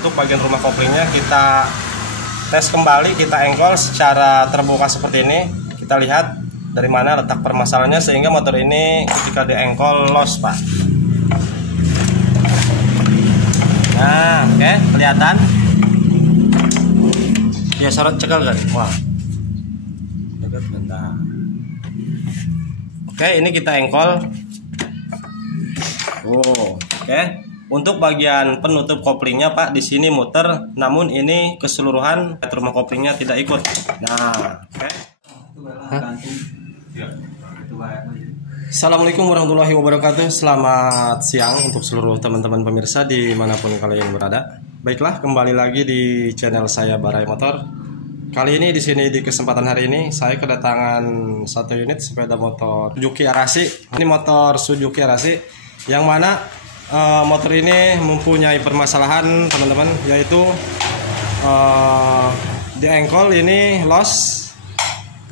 untuk bagian rumah koplingnya kita tes kembali, kita engkol secara terbuka seperti ini. Kita lihat dari mana letak permasalahannya sehingga motor ini ketika diengkol los, Pak. Nah, oke, kelihatan. Ya, sorot cekal kan? Wah. Dekat bentar. Oke, ini kita engkol. Oke. Untuk bagian penutup koplingnya, Pak, di sini muter, namun ini keseluruhan rumah koplingnya tidak ikut. Nah, oke. Assalamualaikum warahmatullahi wabarakatuh. Selamat siang untuk seluruh teman-teman pemirsa dimanapun kalian berada. Baiklah, kembali lagi di channel saya Barai Motor. Kali ini di sini di kesempatan hari ini saya kedatangan satu unit sepeda motor Suzuki Arashi. Ini motor Suzuki Arashi yang mana motor ini mempunyai permasalahan, teman-teman, yaitu di engkol ini los.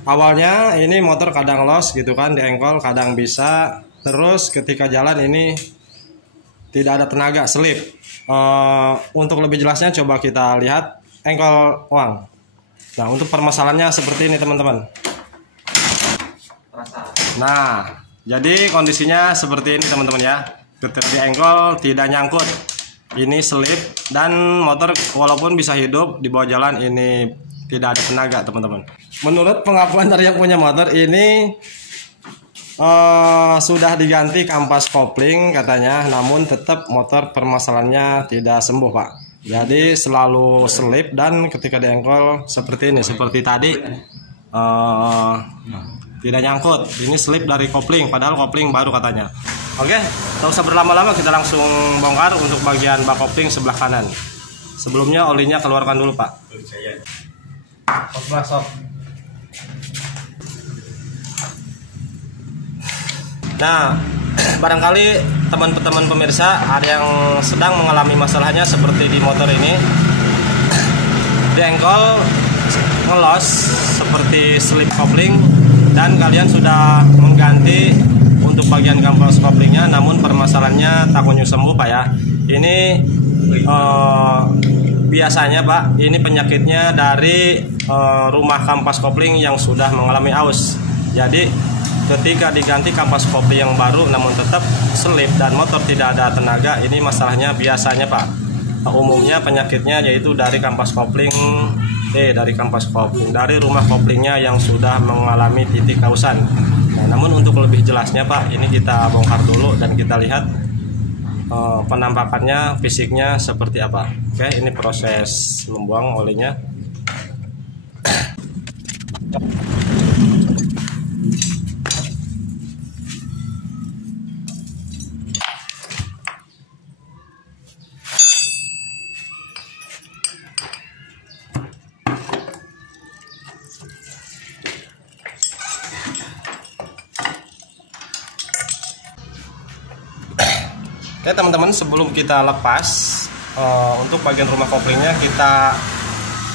Awalnya ini motor kadang los gitu kan, di engkol kadang bisa, terus ketika jalan ini tidak ada tenaga, selip. Untuk lebih jelasnya coba kita lihat engkol uang. Nah, untuk permasalahannya seperti ini, teman-teman. Nah, jadi kondisinya seperti ini, teman-teman ya. Ketika di engkol tidak nyangkut, ini selip, dan motor walaupun bisa hidup di bawah jalan ini tidak ada tenaga, teman-teman. Menurut pengakuan dari yang punya motor ini sudah diganti kampas kopling katanya, namun tetap motor permasalahannya tidak sembuh, Pak. Jadi selalu selip dan ketika diengkol seperti ini, seperti tadi tidak nyangkut. Ini selip dari kopling, padahal kopling baru katanya. Oke, tak usah berlama-lama, kita langsung bongkar untuk bagian bak kopling sebelah kanan. Sebelumnya olinya keluarkan dulu, Pak. Nah, barangkali teman-teman pemirsa ada yang sedang mengalami masalahnya seperti di motor ini. Di engkol ngelos seperti slip kopling, dan kalian sudah mengganti untuk bagian kampas koplingnya, namun permasalahannya tak kunjung sembuh, Pak ya. Ini biasanya, Pak, ini penyakitnya dari rumah kampas kopling yang sudah mengalami aus. Jadi ketika diganti kampas kopling yang baru namun tetap selip dan motor tidak ada tenaga, ini masalahnya biasanya, Pak. Umumnya penyakitnya yaitu dari kampas kopling, dari rumah koplingnya yang sudah mengalami titik ausan. Nah, namun untuk lebih jelasnya, Pak, ini kita bongkar dulu dan kita lihat penampakannya, fisiknya seperti apa. Oke, ini proses membuang olinya. Oke, teman-teman, sebelum kita lepas untuk bagian rumah koplingnya kita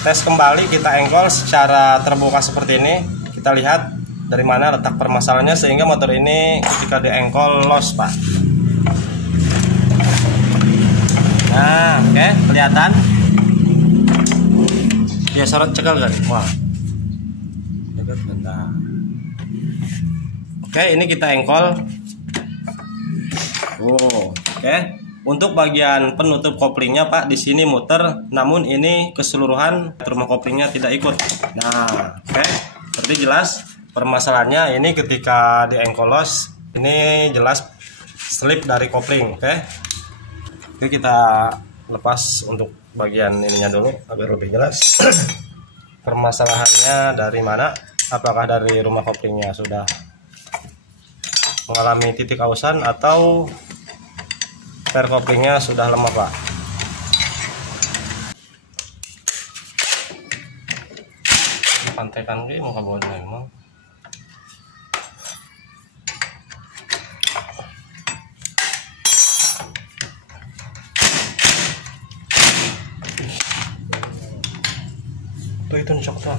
tes kembali, kita engkol secara terbuka seperti ini. Kita lihat dari mana letak permasalahannya sehingga motor ini ketika diengkol los, Pak. Nah, oke, kelihatan. Ya, sorot cekal kan? Wah. Dekat bentar. Oke, ini kita engkol. Oke. Untuk bagian penutup koplingnya, Pak, di sini muter, namun ini keseluruhan rumah koplingnya tidak ikut. Nah, oke. Seperti jelas permasalahannya ini ketika diengkol los, ini jelas slip dari kopling, oke. Oke, kita lepas untuk bagian ininya dulu agar lebih jelas. Permasalahannya dari mana? Apakah dari rumah koplingnya sudah mengalami titik ausan atau per koplingnya sudah lemah, Pak? Pantaikan gue mau kabawan memang. Tuh itu nih tuh.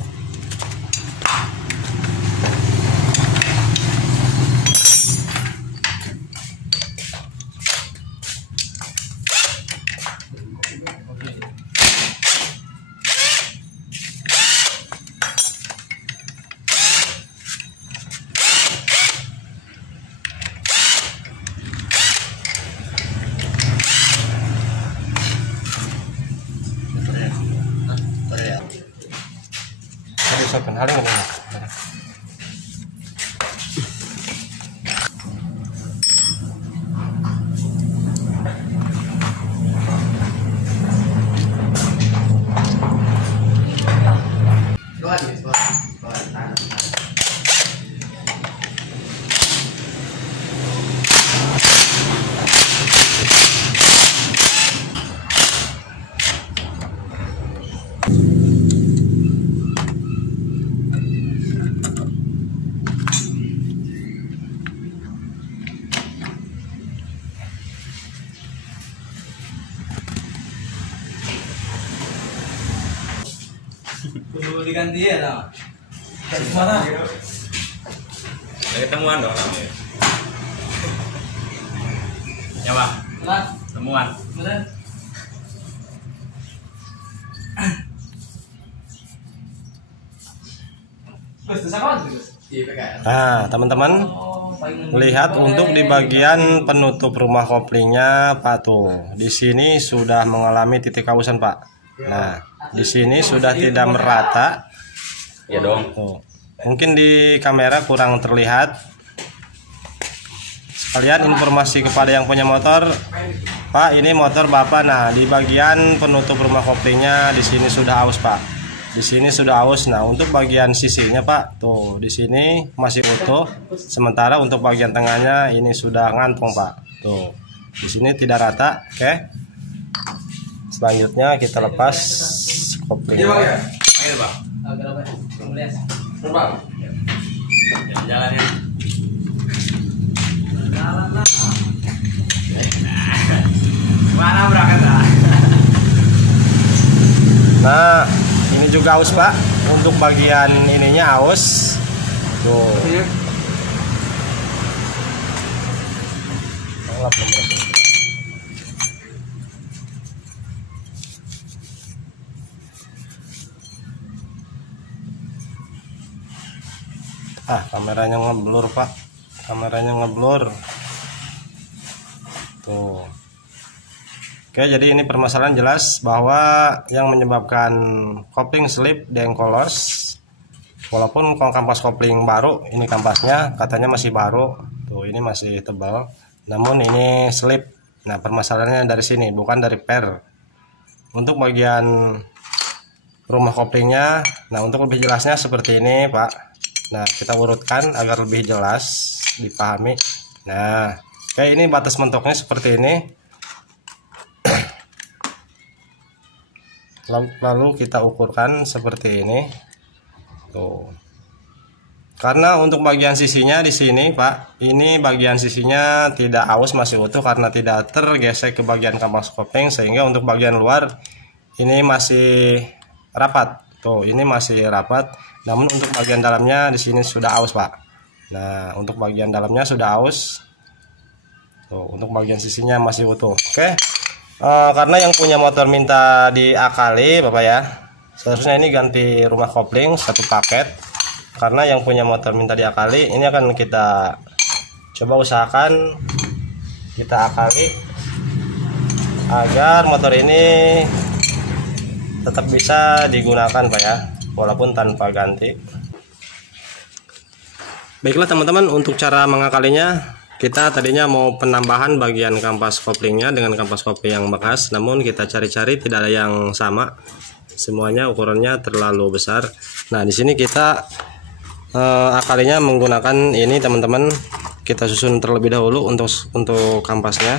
sopan hal ini. Perlu diganti ya, nah. Dari mana? Ketemuan dong kami. Ya Pak. Lah, Temuan. bener. Gus, terus apa, Gus? Nah, teman-teman, lihat untuk di bagian penutup rumah koplingnya Pak tuh. Di sini sudah mengalami titik kausan, Pak. Nah, di sini sudah tidak merata. Ya dong. Tuh. Mungkin di kamera kurang terlihat. Sekalian informasi kepada yang punya motor, Pak, ini motor Bapak. Nah, di bagian penutup rumah koplingnya di sini sudah aus, Pak. Di sini sudah aus. Nah, untuk bagian sisinya, Pak, tuh di sini masih utuh. Sementara untuk bagian tengahnya ini sudah ngantung, Pak. Tuh. Di sini tidak rata, oke. Selanjutnya kita lepas koplingnya. Ayo Pak. Berapa? 15. Berapa? Jalan ya. Jalan lah. Mana berangkat lah? Nah, ini juga aus, Pak. Untuk bagian ininya aus. Tuh. Kameranya ngeblur, Pak. Kameranya ngeblur. Tuh. Oke, jadi ini permasalahan jelas bahwa yang menyebabkan kopling slip dengkolos. Walaupun kampas kopling baru, ini kampasnya katanya masih baru. Tuh, ini masih tebal. Namun ini slip. Nah, permasalahannya dari sini, bukan dari per. Untuk bagian rumah koplingnya, nah untuk lebih jelasnya seperti ini, Pak. Nah, kita urutkan agar lebih jelas dipahami. Nah, kayak ini batas mentoknya seperti ini. Lalu kita ukurkan seperti ini. Tuh. Karena untuk bagian sisinya di sini, Pak, ini bagian sisinya tidak aus, masih utuh karena tidak tergesek ke bagian kampas kopling, sehingga untuk bagian luar ini masih rapat. Tuh, ini masih rapat. Namun untuk bagian dalamnya di sini sudah aus, Pak. Nah, untuk bagian dalamnya sudah aus. Tuh, untuk bagian sisinya masih utuh. Oke. Karena yang punya motor minta diakali, Bapak ya. Seharusnya ini ganti rumah kopling satu paket. Karena yang punya motor minta diakali, ini akan kita coba usahakan kita akali agar motor ini tetap bisa digunakan, Pak ya, walaupun tanpa ganti. Baiklah teman-teman, untuk cara mengakalinya, kita tadinya mau penambahan bagian kampas koplingnya dengan kampas kopling yang bekas, namun kita cari-cari tidak ada yang sama, semuanya ukurannya terlalu besar. Nah, di sini kita akalinya menggunakan ini, teman-teman. Kita susun terlebih dahulu untuk kampasnya.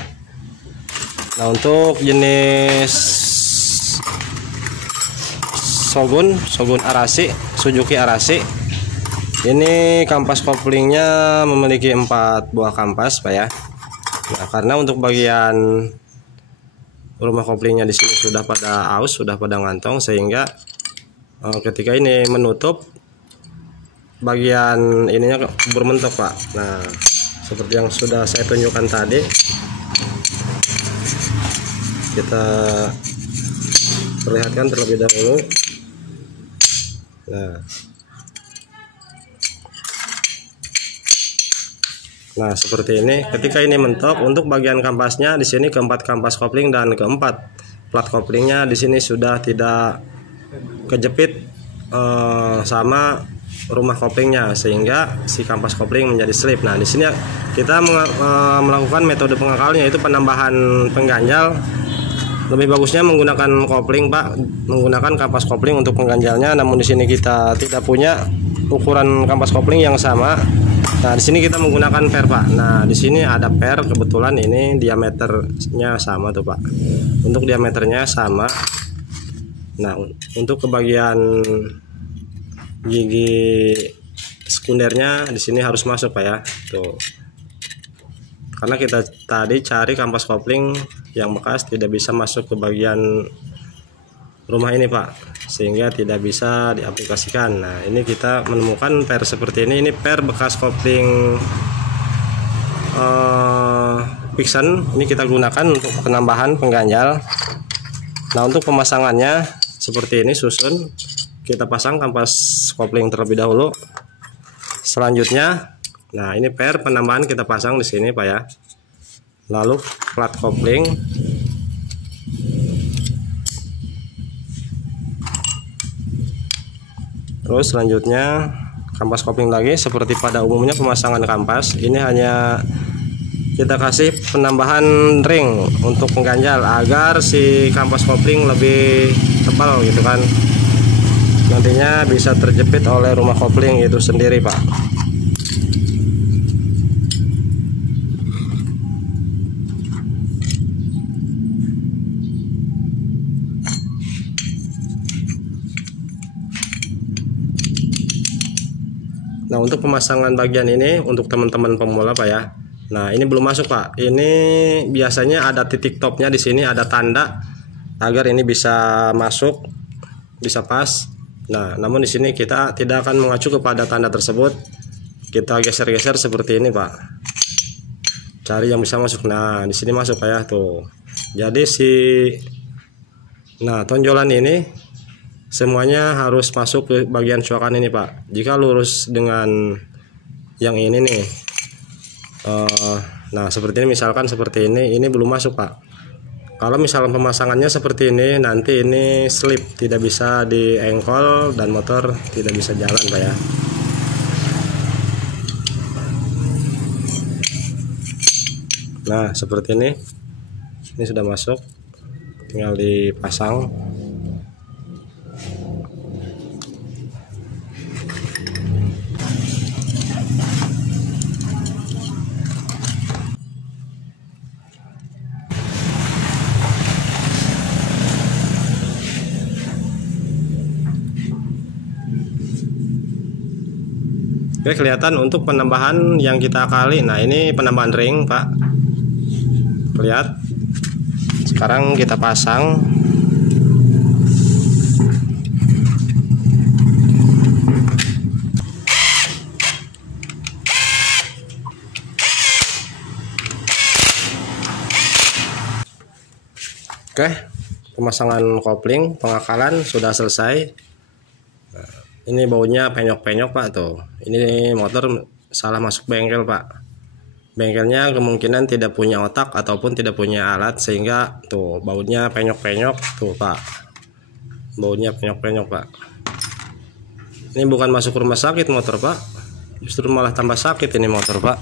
Nah, untuk jenis Shogun Arashi, Suzuki Arashi, ini kampas koplingnya memiliki 4 buah kampas, Pak ya. Nah, karena untuk bagian rumah koplingnya di sini sudah pada aus, sudah pada ngantong, sehingga ketika ini menutup, bagian ininya bermentok, Pak. Nah, seperti yang sudah saya tunjukkan tadi, kita perlihatkan terlebih dahulu. Nah, seperti ini. Ketika ini mentok, untuk bagian kampasnya di sini keempat kampas kopling dan keempat plat koplingnya di sini sudah tidak kejepit sama rumah koplingnya, sehingga si kampas kopling menjadi slip. Nah, di sini kita melakukan metode pengakalnya, yaitu penambahan pengganjal. Lebih bagusnya menggunakan kopling, Pak, menggunakan kampas kopling untuk pengganjalnya. Namun di sini kita tidak punya ukuran kampas kopling yang sama. Nah, di sini kita menggunakan per, Pak. Nah, di sini ada per, kebetulan ini diameternya sama tuh, Pak. Untuk diameternya sama. Nah, untuk ke bagian gigi sekundernya di sini harus masuk, Pak ya. Tuh. Karena kita tadi cari kampas kopling yang bekas tidak bisa masuk ke bagian rumah ini, Pak, sehingga tidak bisa diaplikasikan. Nah, ini kita menemukan per seperti ini. Ini per bekas kopling Pixen. Ini kita gunakan untuk penambahan pengganjal. Nah, untuk pemasangannya seperti ini, susun. Kita pasang kampas kopling terlebih dahulu. Selanjutnya, nah ini per penambahan kita pasang di sini, Pak ya. Lalu plat kopling. Terus selanjutnya kampas kopling lagi. Seperti pada umumnya pemasangan kampas, ini hanya kita kasih penambahan ring untuk pengganjal agar si kampas kopling lebih tebal gitu kan. Nantinya bisa terjepit oleh rumah kopling itu sendiri, Pak. Nah, untuk pemasangan bagian ini untuk teman-teman pemula, Pak ya. Nah, ini belum masuk, Pak. Ini biasanya ada titik topnya di sini, ada tanda agar ini bisa masuk, bisa pas. Nah, namun di sini kita tidak akan mengacu kepada tanda tersebut. Kita geser-geser seperti ini, Pak. Cari yang bisa masuk. Nah, di sini masuk, Pak ya, tuh. Jadi nah, tonjolan ini semuanya harus masuk ke bagian coakan ini, Pak. Jika lurus dengan yang ini nih, nah seperti ini, misalkan seperti ini belum masuk, Pak. Kalau misalkan pemasangannya seperti ini, nanti ini slip, tidak bisa diengkol dan motor tidak bisa jalan, Pak ya. Nah, seperti ini sudah masuk, tinggal dipasang. Oke, kelihatan untuk penambahan yang kita kali. Nah, ini penambahan ring, Pak. Lihat. Sekarang kita pasang. Oke, pemasangan kopling, pengakalan sudah selesai. Ini baunya penyok-penyok, Pak, tuh. Ini motor salah masuk bengkel, Pak. Bengkelnya kemungkinan tidak punya otak ataupun tidak punya alat, sehingga tuh baunya penyok-penyok tuh, Pak. Baunya penyok-penyok, Pak. Ini bukan masuk rumah sakit motor, Pak. Justru malah tambah sakit ini motor, Pak.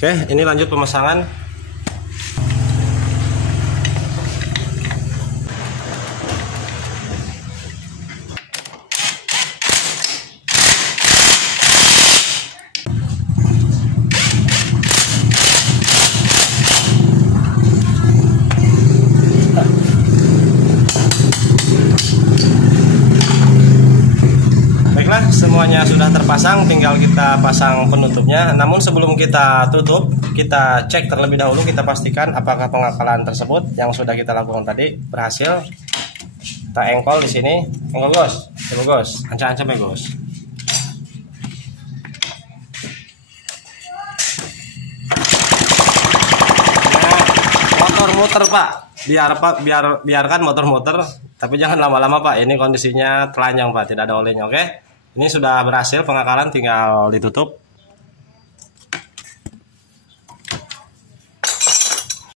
Oke, ini lanjut pemasangan. Semuanya sudah terpasang, tinggal kita pasang penutupnya. Namun sebelum kita tutup, kita cek terlebih dahulu, kita pastikan apakah pengakalan tersebut yang sudah kita lakukan tadi berhasil. Kita engkol di sini, engkol Gos, coba Gos, ancam-ancam ya Gos. Nah, motor muter, Pak. Biarkan motor muter, tapi jangan lama-lama, Pak. Ini kondisinya telanjang, Pak, tidak ada olehnya. Oke. Ini sudah berhasil pengakalan, tinggal ditutup.